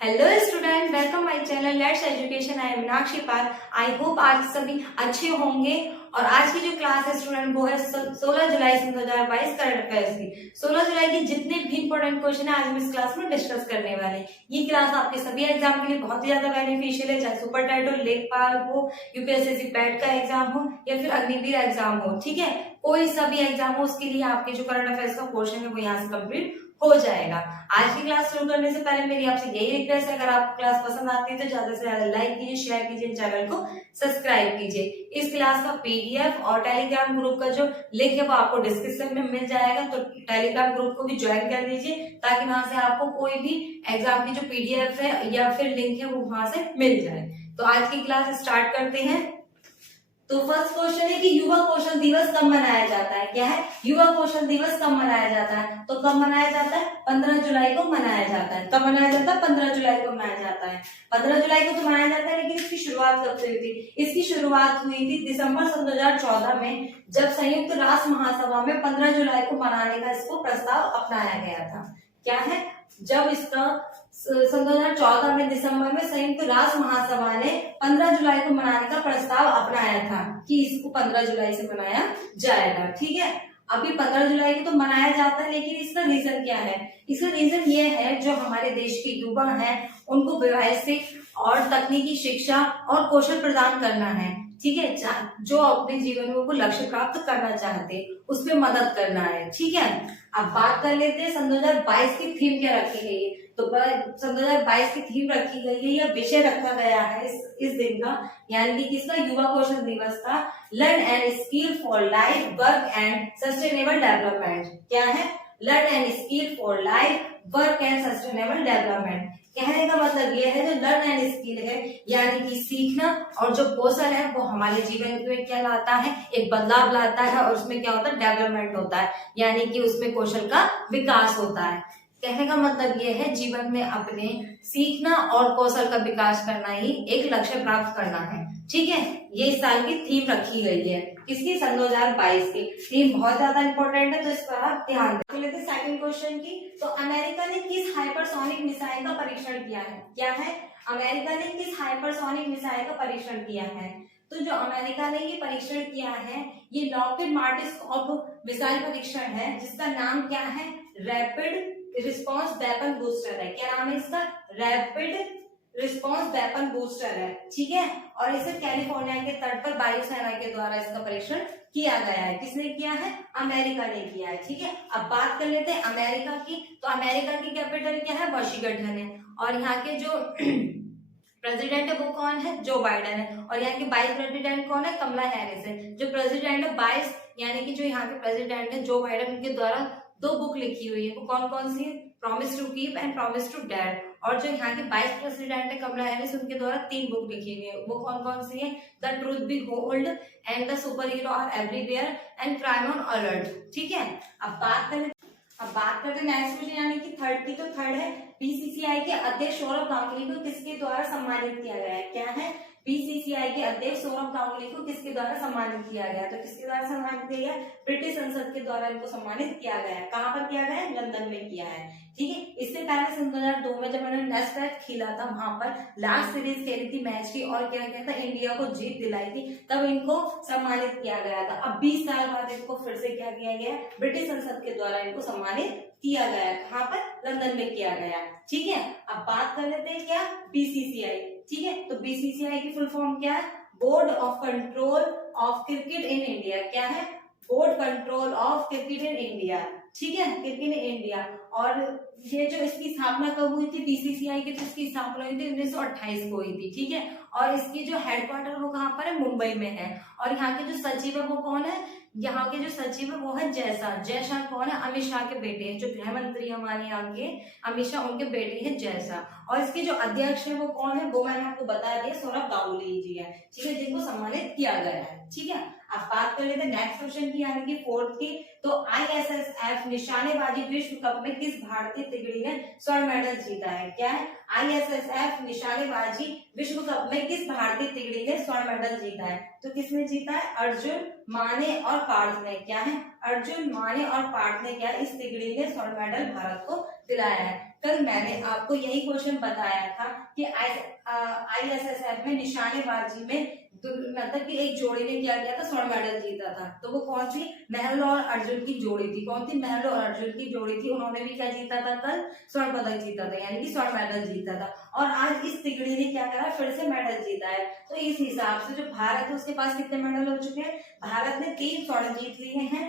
Hello student, welcome my channel let's education. I am Meenakshi Pal. I hope आज सभी अच्छे होंगे। और आज की जो क्लास है स्टूडेंट वो है 16 जुलाई सन 2022 करंट अफेयर्स की। 16 जुलाई के जितने भी इंपॉर्टेंट क्वेश्चन है आज हम इस क्लास में डिस्कस करने वाले हैं। ये क्लास आपके सभी एग्जाम के लिए बहुत ही ज्यादा बेनिफिशियल है, चाहे सुपर टाइट हो, लेखपाल हो, यूपीएससी पैट का एग्जाम हो या फिर अग्निवीर एग्जाम हो। ठीक है, कोई सा भी एग्जाम हो उसके लिए आपके जो करंट अफेयर्स का पोर्शन है वो यहाँ से कंप्लीट हो जाएगा। आज की क्लास शुरू करने से पहले मेरी आपसे यही रिक्वेस्ट है, अगर आपको क्लास पसंद आती है तो ज्यादा से ज्यादा लाइक कीजिए, शेयर कीजिए, चैनल को सब्सक्राइब कीजिए। इस क्लास का पीडीएफ और टेलीग्राम ग्रुप का जो लिंक है वो आपको डिस्क्रिप्शन में मिल जाएगा, तो टेलीग्राम ग्रुप को भी ज्वाइन कर लीजिए ताकि वहां से आपको कोई भी एग्जाम की जो पीडीएफ है या फिर लिंक है वो वहां से मिल जाए। तो आज की क्लास स्टार्ट करते हैं। तो फर्स्ट क्वेश्चन है कि युवा कौशल दिवस कब मनाया जाता है। क्या है, युवा कौशल दिवस कब मनाया जाता है? तो कब मनाया जाता है? 15 जुलाई को मनाया जाता है। कब मनाया जाता है? 15 जुलाई को मनाया जाता है। 15 जुलाई को तो मनाया जाता है, लेकिन इसकी शुरुआत कब से हुई थी? इसकी शुरुआत हुई थी दिसंबर सन 2014 में, जब संयुक्त राष्ट्र महासभा में 15 जुलाई को मनाने का इसको प्रस्ताव अपनाया गया था। क्या है, जब इसका सन 2014 में दिसंबर में संयुक्त राष्ट्र महासभा ने 15 जुलाई को मनाने का प्रस्ताव अपनाया था कि इसको 15 जुलाई से मनाया जाएगा। ठीक है, अभी 15 जुलाई को तो मनाया जाता है, लेकिन इसका रीजन क्या है? इसका रीजन ये है, जो हमारे देश के युवा हैं उनको व्यवसायिक और तकनीकी शिक्षा और कौशल प्रदान करना है। ठीक है, जो अपने जीवन में वो लक्ष्य प्राप्त करना चाहते हैं उस पर मदद करना है। ठीक है, अब बात कर लेते हैं सन 2022 की थीम क्या रखी गई है। तो सन 2022 की थीम रखी गई है या विषय रखा गया है इस दिन का, यानी कि किसका? युवा कौशल दिवस का, learn and skill for life work and sustainable development. क्या है? Learn and skill for life work and sustainable development. कहने का मतलब ये है, जो लर्न एंड स्किल है यानी कि सीखना, और जो कौशल है वो हमारे जीवन में क्या लाता है? एक बदलाव लाता है, और उसमें क्या होता है? डेवलपमेंट होता है, यानी कि उसमें कौशल का विकास होता है। कहने का मतलब ये है, जीवन में अपने सीखना और कौशल का विकास करना ही एक लक्ष्य प्राप्त करना है। ठीक है, ये इस साल की थीम रखी गई है। किसकी? सन 2022 की। थीम बहुत ज्यादा इंपॉर्टेंट है, तो इस पर आप ध्यान दें। लेते सेकंड क्वेश्चन की। तो अमेरिका ने किस हाइपरसोनिक मिसाइल का परीक्षण किया है? क्या है? अमेरिका ने किस हाइपरसोनिक मिसाइल का परीक्षण किया है? तो जो अमेरिका ने ये परीक्षण किया है, ये लॉकहीड मार्टिन ऑफ मिसाइल परीक्षण है, जिसका नाम क्या है? रैपिड रिस्पॉन्स वेपन बूस्टर है। क्या नाम है इसका? रैपिड रिस्पॉन्स वेपन बूस्टर है। ठीक है, और इसे कैलिफोर्निया के तट पर वायुसेना के द्वारा इसका परीक्षण किया गया है। किसने किया है? अमेरिका ने किया है। ठीक है, अब बात कर लेते हैं अमेरिका की। तो अमेरिका की कैपिटल क्या है? वाशिंगटन है। और यहाँ के जो प्रेसिडेंट है वो कौन है? जो बाइडेन है। और यहाँ के वाइस प्रेसिडेंट कौन है? कमला हैरिस है। जो प्रेसिडेंट है वाइस, यानी कि जो यहाँ के प्रेसिडेंट है जो बाइडेन, उनके द्वारा 2 बुक लिखी हुई है। वो कौन कौन सी है? Promise to keep and promise to dad. और जो यहाँ के वाइस प्रेसिडेंट है कमला हैरिस, उनके द्वारा 3 बुक लिखी हुई है। वो कौन कौन सी है? The truth be hold and the super hero are everywhere and crime on alert. ठीक है, अब बात करते नेक्स्ट क्वेश्चन, यानी कि थर्ड की। तो थर्ड है, बीसीसीआई के अध्यक्ष सौरभ गांगुली को किसके द्वारा सम्मानित किया गया है? क्या है? बीसीसीआई के अध्यक्ष सौरभ गांगुली को किसके द्वारा सम्मानित किया गया? तो किसके द्वारा सम्मानित किया गया? ब्रिटिश संसद के द्वारा इनको सम्मानित किया गया है। कहाँ पर किया गया है? लंदन में किया है। ठीक है, इससे पहले सन 2002 में जब उन्होंने टेस्ट मैच खेला था, वहां पर लास्ट सीरीज खेली थी मैच की, और क्या किया था? इंडिया को जीत दिलाई थी, तब इनको सम्मानित किया गया था। अब 20 साल बाद इनको फिर से क्या किया गया? ब्रिटिश संसद के द्वारा इनको सम्मानित किया गया। कहाँ पर? लंदन में किया गया। ठीक है, अब बात कर लेते हैं क्या? बीसीसीआई। ठीक है, तो बीसीसीआई की फुल फॉर्म क्या है? Board of control of cricket in India. क्या है? Board control of cricket in India. ठीक है, क्रिकेट इन इंडिया। और ये जो इसकी स्थापना कब हुई थी बीसीसीआई की? तो इसकी स्थापना हुई थी 1928 को हुई थी। ठीक है, और इसकी जो हेडक्वार्टर वो कहाँ पर है? मुंबई में है। और यहाँ के जो सचिव है वो कौन है? यहाँ के जो सचिव है वो है जयशाह कौन है? अमित शाह के बेटे हैं। जो गृह मंत्री हमारे यहाँ के अमित शाह, उनके बेटे हैं जयशाह। और इसके जो अध्यक्ष है वो कौन है? वो मैंने आपको बता दिया, सौरभ गांगुली जी है। ठीक है, जिनको सम्मानित किया गया है। ठीक है, अब बात कर लेते हैं नेक्स्ट क्वेश्चन की, यानी कि फोर्थ की। तो आईएसएसएफ निशानेबाजी विश्व कप में किस भारतीय तिगड़ी ने स्वर्ण मेडल जीता है? क्या है? आईएसएसएफ निशानेबाजी विश्व कप में किस भारतीय तिगड़ी ने स्वर्ण मेडल जीता है? तो किसने जीता है? अर्जुन, माने और पार्थ ने। क्या है? अर्जुन, माने और पार्थ ने क्या इस तिगड़ी ने स्वर्ण मेडल भारत को दिलाया है। कल मैंने आपको यही क्वेश्चन बताया था कि ISSF में निशानेबाजी में मतलब कि एक जोड़ी ने क्या किया था, स्वर्ण मेडल जीता था। तो वो कौन सी, नेहरू और अर्जुन की जोड़ी थी। कौन थी, नेहरू और अर्जुन की जोड़ी थी। उन्होंने भी क्या जीता था, कल स्वर्ण पदक जीता था, यानी कि स्वर्ण मेडल जीता था। और आज इस तिगड़ी ने क्या करा, फिर से मेडल जीता है। तो इस हिसाब से जो भारत है उसके पास कितने मेडल हो चुके हैं, भारत ने 3 स्वर्ण जीत लिए हैं,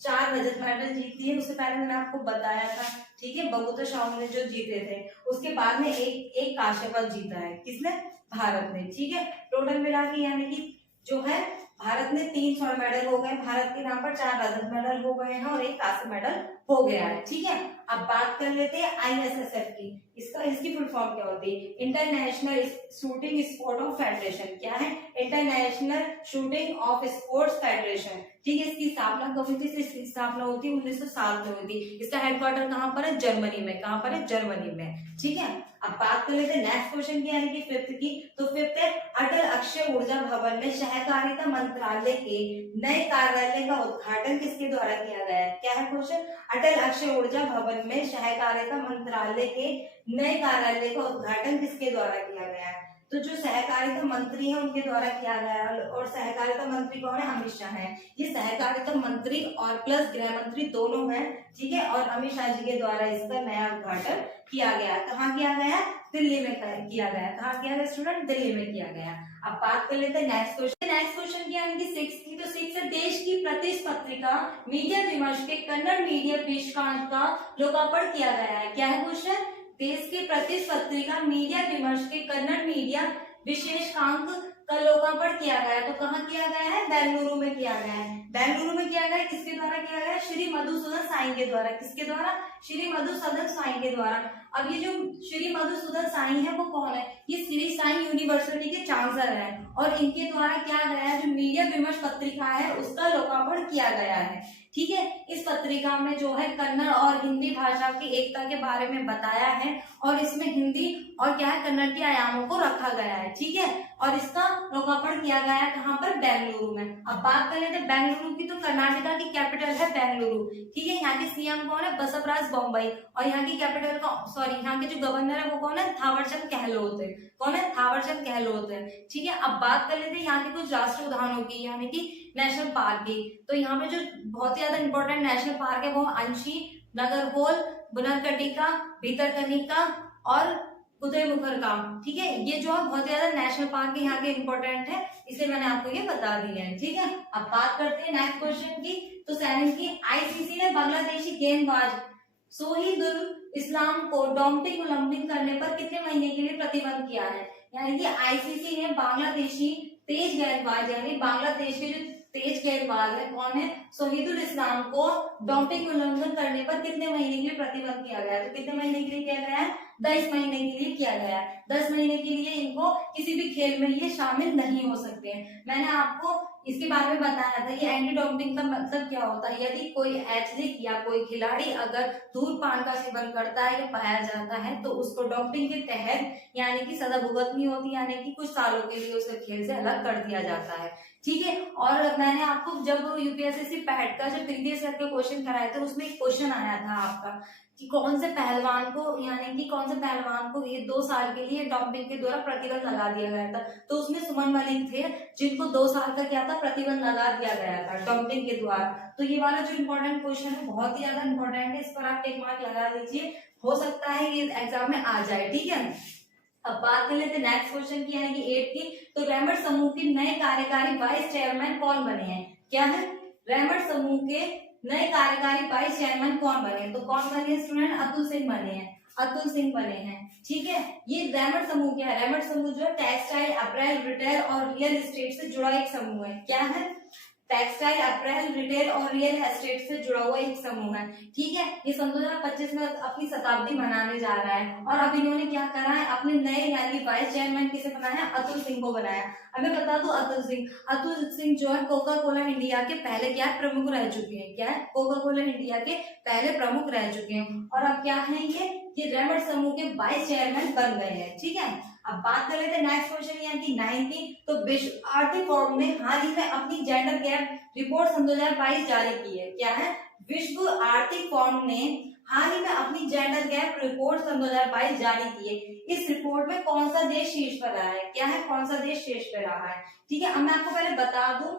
4 रजत मेडल जीत लिए। उससे पहले मैंने आपको बताया था, ठीक है, बबूता शाह ने जो जीते थे। उसके बाद में एक कांस्य पदक जीता है, किसने, भारत ने, ठीक है। टोटल मिला के यानी कि जो है भारत में 3 स्वर्ण मेडल हो गए, भारत के नाम पर 4 रजत मेडल हो गए हैं और 1 कांस्य मेडल हो गया है, ठीक है। अब बात कर लेते हैं ISSF की। इसकी फुल फॉर्म क्या होती है, international shooting sport of federation. क्या है, international shooting of sports federation, ठीक है। इसकी स्थापना कब हुई थी, इसकी स्थापना होती है 1907 में हुई थी। इसका हेडक्वार्टर कहाँ पर है, जर्मनी में। कहाँ पर है, जर्मनी में, ठीक है। अब बात कर लेते हैं नेक्स्ट क्वेश्चन की, यानी कि 5th की। तो 5th है, अटल अक्षय ऊर्जा भवन में सहकारिता मंत्रालय के नए कार्यालय का उद्घाटन किसके द्वारा किया गया है। क्या है क्वेश्चन, अटल अक्षय ऊर्जा भवन में सहकारिता मंत्रालय के नए कार्यालय का उद्घाटन किसके द्वारा किया गया है। तो जो सहकारिता मंत्री है उनके द्वारा किया गया है। और सहकारिता मंत्री कौन है, अमित शाह है। ये सहकारिता मंत्री और प्लस गृह मंत्री दोनों हैं, ठीक है। और अमित शाह जी के द्वारा इसका नया उद्घाटन किया गया। कहाँ किया गया, दिल्ली में किया गया। कहाँ किया गया स्टूडेंट, दिल्ली में किया गया। अब बात कर लेते हैं नेक्स्ट क्वेश्चन। नेक्स्ट क्वेश्चन की यानी कि 6 की। तो 6 है, देश की प्रतिष्पत्रिका मीडिया विमर्श के कन्नड़ मीडिया विशेषांक का लोकार्पण किया गया है। क्या है क्वेश्चन, देश की प्रतिष्पत्रिका मीडिया विमर्श के कन्नड़ मीडिया विशेषांक का लोकार्पण किया गया। तो कहाँ किया गया है, बेंगलुरु में किया गया है। बेंगलुरु में किया गया, किसके द्वारा किया गया, श्री मधुसूदन साई के द्वारा। किसके द्वारा, श्री मधुसूदन साई के द्वारा। अब ये जो श्री मधुसूदन साई है वो कौन है, ये श्री साई यूनिवर्सिटी के चांसलर हैं और इनके द्वारा क्या गया है, जो मीडिया विमर्श पत्रिका है उसका लोकार्पण किया गया है, ठीक है। इस पत्रिका में जो है कन्नड़ और हिंदी भाषा की एकता के बारे में बताया है और इसमें हिंदी और क्या है, कन्नड़ के आयामों को रखा गया है, ठीक है। और इसका लोकार्पण किया गया है कहाँ पर, बेंगलुरु में। अब बात कर लेते हैं बेंगलुरु की। तो कर्नाटका की कैपिटल है बेंगलुरु, ठीक है। यहाँ के सीएम कौन है, बसवराज बॉम्बई। और यहाँ की कैपिटल का यहाँ के जो गवर्नर है वो कौन है, थावरचंद गहलोत है। कौन है, थावरचंद गहलोत है, ठीक है। अब बात कर लेते हैं यहाँ के कुछ राष्ट्रीय उद्यानों की, यानी कि नेशनल पार्क की। तो यहाँ पे जो बहुत ही ज्यादा इंपॉर्टेंट नेशनल पार्क है वो अंशी, नागरहोल, बनरकटिका, भीतरकनिका और कुद्रेमुखर, ठीक है। ये जो है बहुत ज्यादा नेशनल पार्क है यहाँ के इंपॉर्टेंट है, इसलिए मैंने आपको ये बता दिया है, ठीक है। अब बात करते हैं नेक्स्ट क्वेश्चन की। तो 7 की, ICC ने बांग्लादेशी गेंदबाज सोहिदुल इस्लाम को डोपिंग उल्लंघन करने पर कितने महीने के लिए प्रतिबंध किया है। यानी कि ICC ने बांग्लादेशी तेज गेंदबाज, यानी बांग्लादेश के जो तेज गेंदबाज है कौन है, सोहिदुल इस्लाम को डोपिंग उल्लंघन करने पर कितने महीने के लिए प्रतिबंध किया गया है। तो कितने महीने के लिए किया गया है, 10 महीने के लिए किया गया है। 10 महीने के लिए इनको किसी भी खेल में ये शामिल नहीं हो सकते हैं। मैंने आपको इसके बारे में बताया था कि एंटी डोपिंग का मतलब क्या होता है। यदि कोई एथलीट या कोई खिलाड़ी अगर धूम्रपान का सेवन करता है या पाया जाता है तो उसको डोपिंग के तहत यानी कि सजा भुगतनी होती है, यानी कि कुछ सालों के लिए उसे खेल से अलग कर दिया जाता है, ठीक है। और मैंने आपको जब यूपीएससी पैट का जो प्रीवियस ईयर के क्वेश्चन कराए थे उसमें एक क्वेश्चन आया था आपका कि कौन से पहलवान को, यानी कि कौन से पहलवान को ये 2 साल के लिए डोपिंग के द्वारा प्रतिबंध लगा दिया गया था। तो उसमें सुमन मलिक थे जिनको 2 साल का क्या था, प्रतिबंध लगा दिया गया था डोपिंग के द्वारा। तो ये वाला जो इम्पोर्टेंट क्वेश्चन है बहुत ही ज्यादा इम्पोर्टेंट है, इस पर आप टिक मार्क लगा लीजिए, हो सकता है ये एग्जाम में आ जाए, ठीक है। अब बात कर लेते हैं नेक्स्ट क्वेश्चन की, यानी कि 8 की। तो रेमंड समूह के नए कार्यकारी वाइस चेयरमैन कौन बने हैं। क्या है, रेमंड समूह के नए कार्यकारी वाइस चेयरमैन कौन बने हैं। तो कौन बने हैं स्टूडेंट, अतुल सिंह बने हैं, अतुल सिंह बने हैं, ठीक है। ये रेमंड समूह क्या है, रेमंड समूह जो है टेक्सटाइल, अप्रैल, रिटेल और रियल एस्टेट से जुड़ा एक समूह है। क्या है, टेक्सटाइल, अप्रैल, रिटेल और रियल एस्टेट से जुड़ा हुआ एक समूह है, ठीक है। ये सन 2025 में अपनी शताब्दी मनाने जा रहा है और अब इन्होंने क्या करा है, अपने नए यानी वाइस चेयरमैन किसे बनाया, अतुल सिंह को बनाया। अब मैं बता दूं अतुल सिंह जो है कोका कोला इंडिया के पहले क्या प्रमुख रह चुके हैं। क्या है, कोका कोला इंडिया के पहले प्रमुख रह चुके हैं और अब क्या है ये रेमंड समूह के वाइस चेयरमैन बन गए हैं, ठीक है। अब बात कर लेते हैं नेक्स्ट क्वेश्चन यानी कि 9 की। तो विश्व आर्थिक फोरम ने हाल ही में अपनी जेंडर गैप रिपोर्ट सन 2022 जारी की है। क्या है, विश्व आर्थिक फोरम ने हाल ही में अपनी जेंडर गैप रिपोर्ट सन 2022 जारी की है। इस रिपोर्ट में कौन सा देश शीर्ष पर रहा है, क्या है, कौन सा देश शीर्ष पर रहा है। ठीक है, अब मैं आपको पहले बता दूं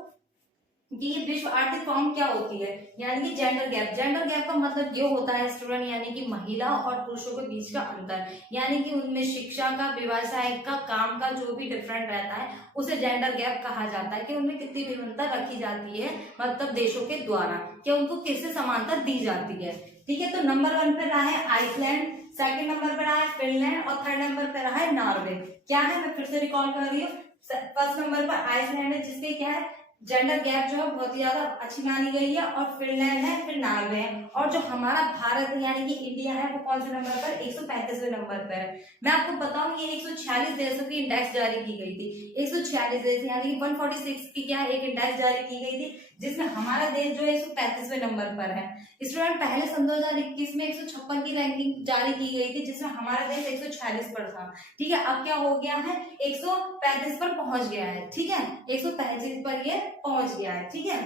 कि ये विश्व आर्थिक फॉर्म क्या होती है, यानी कि जेंडर गैप। जेंडर गैप का मतलब ये होता है स्टूडेंट, यानी कि महिला और पुरुषों के बीच का अंतर, यानी कि उनमें शिक्षा का, व्यवसाय का, काम का जो भी डिफरेंट रहता है उसे जेंडर गैप कहा जाता है, कि उनमें कितनी भिन्नता रखी जाती है, मतलब देशों के द्वारा, कि उनको किससे समानता दी जाती है। ठीक है, तो नंबर 1 पे रहा है आइसलैंड, सेकंड नंबर पे रहा है फिनलैंड और थर्ड नंबर पे रहा है नॉर्वे। क्या है, मैं फिर से रिकॉल कर रही हूँ। फर्स्ट नंबर पर आइसलैंड है, जिसके क्या है, जेंडर गैप जो है बहुत ही ज्यादा अच्छी मानी गई है, और फिनलैंड है, फिर नॉर्वे है, और जो हमारा भारत यानी कि इंडिया है वो कौन से नंबर पर, 135वें नंबर पर है। मैं आपको बताऊं ये 146 देशों की इंडेक्स जारी की गई थी, 146 देश यानी कि 146 की क्या एक इंडेक्स जारी की गई थी, जिसमें हमारा देश जो है 135वें नंबर पर है। स्टूडेंट पहले सन 2021 में 156 की रैंकिंग जारी की गई थी, जिसमें हमारा देश 146 पर था। ठीक है, अब क्या हो गया है, 135 पर पहुंच गया है। ठीक है, 135 पर ये पहुंच गया है। ठीक है,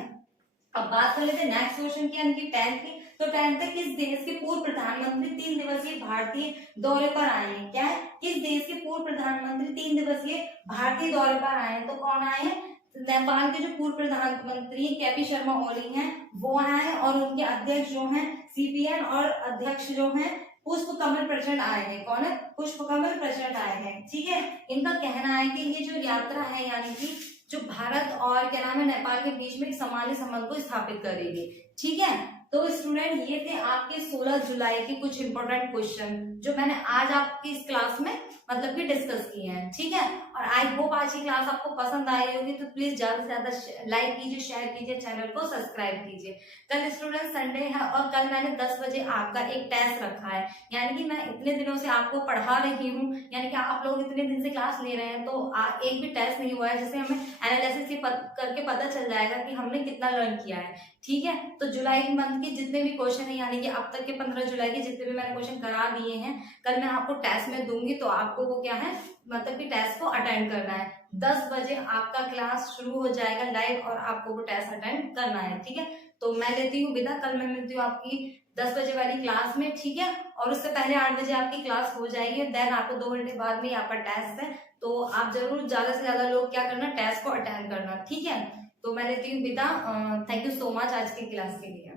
अब बात कर लेते हैं नेक्स्ट क्वेश्चन की, यानी कि 10th की। तो 10th तक किस देश के पूर्व प्रधानमंत्री 3 दिवसीय भारतीय दौरे पर आए हैं, क्या है, किस देश के पूर्व प्रधानमंत्री 3 दिवसीय भारतीय दौरे पर आए हैं, तो कौन आए हैं, नेपाल के जो पूर्व प्रधानमंत्री केपी शर्मा ओली हैं वो आए हैं, और उनके अध्यक्ष जो हैं सीपीएन, और अध्यक्ष जो हैं पुष्प कमल प्रचंड आए हैं। कौन है, पुष्प कमल प्रचंड आए हैं। ठीक है, इनका कहना है कि ये जो यात्रा है, यानी कि जो भारत और क्या नाम है नेपाल के बीच में एक समान्य संबंध को स्थापित करेगी। ठीक है, तो स्टूडेंट ये थे आपके 16 जुलाई के कुछ इंपॉर्टेंट क्वेश्चन जो मैंने आज आपकी इस क्लास में मतलब कि डिस्कस किए हैं। ठीक है, और आई होप आज की क्लास आपको पसंद आई होगी, तो प्लीज ज्यादा से ज्यादा लाइक कीजिए, शेयर कीजिए, चैनल को सब्सक्राइब कीजिए। कल स्टूडेंट संडे है, और कल मैंने 10 बजे आपका एक टेस्ट रखा है, यानी कि मैं इतने दिनों से आपको पढ़ा रही हूँ, यानी कि आप लोग इतने दिन से क्लास ले रहे हैं, तो एक भी टेस्ट नहीं हुआ है जिससे हमें एनालिसिस करके पता चल जाएगा कि हमने कितना लर्न किया है। ठीक है, तो जुलाई मंथ के जितने भी क्वेश्चन है, यानी कि अब तक के 15 जुलाई के जितने भी मैंने क्वेश्चन करा दिए हैं, कल मैं आपको टेस्ट में दूंगी, तो आपको वो क्या है, मतलब कि टेस्ट को अटेंड करना है। 10 बजे आपका क्लास शुरू हो जाएगा लाइव, और आपको वो टेस्ट अटेंड करना है। ठीक है, तो मैं लेती हूँ विदा, कल मैं मिलती हूँ आपकी 10 बजे वाली क्लास में। ठीक है, और उससे पहले 8 बजे आपकी क्लास हो जाएगी, देन आपको 2 घंटे बाद में आपका टेस्ट है, तो आप जरूर ज्यादा से ज्यादा लोग क्या करना, टेस्ट को अटेंड करना। ठीक है, तो मैं लेती हूँ विदा। थैंक यू सो मच आज की क्लास के लिए।